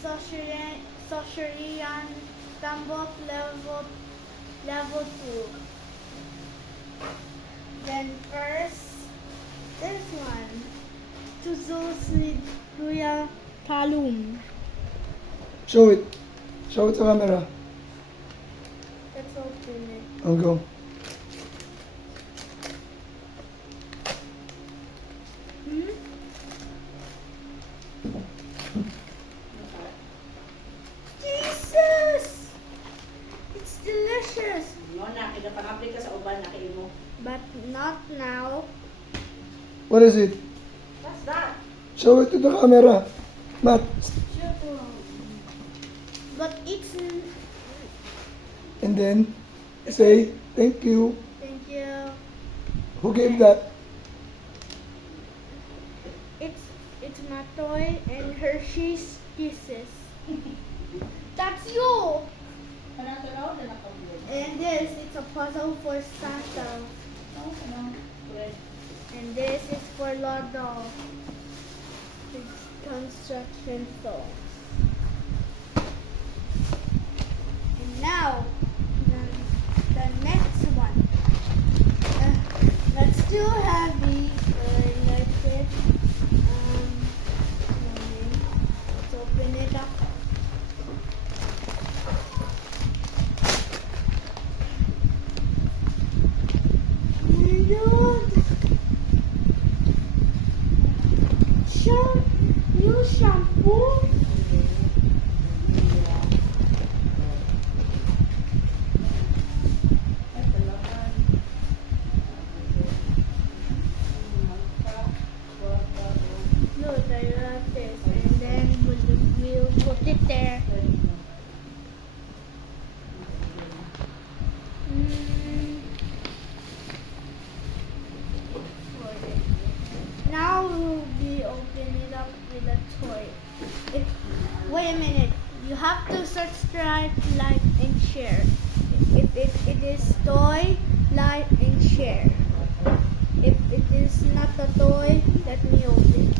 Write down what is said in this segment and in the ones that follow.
Sorcery and Tambot level 2. Then first, this one. Tuzos Lidruya Talum. Show it. Show it sa camera. Let's open it. I'll go. Hmm? Jesus! It's delicious! Yun na, kinapangapit ka sa uban na kayo mo. But not now. What is it? What's that? Show it to the camera. Matt. But it's... And then, say, thank you. Thank you. Who gave that? It's my toy and Hershey's Kisses. That's you! And this, it's a puzzle for Santa. And this is for Lodo. It's construction songs. And now, the next one. That's too heavy. Let's open it up. New shampoo. Look, I love this, and then we'll put it there. Now we'll be opening it up with a toy. Wait a minute. You have to subscribe, like, and share. If it is toy, like, and share. If it is not a toy, let me open.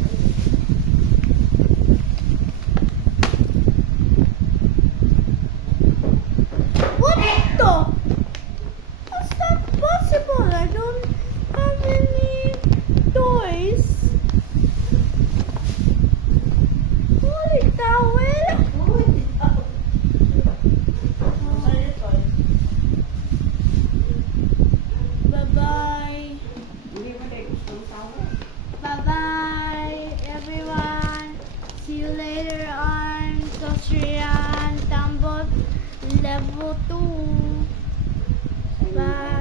What the? How's that possible? I don't have any toys. Holy towel! Bye-bye. Bye-bye, everyone. See you later on Sosrian Tambot Level 2. Bye.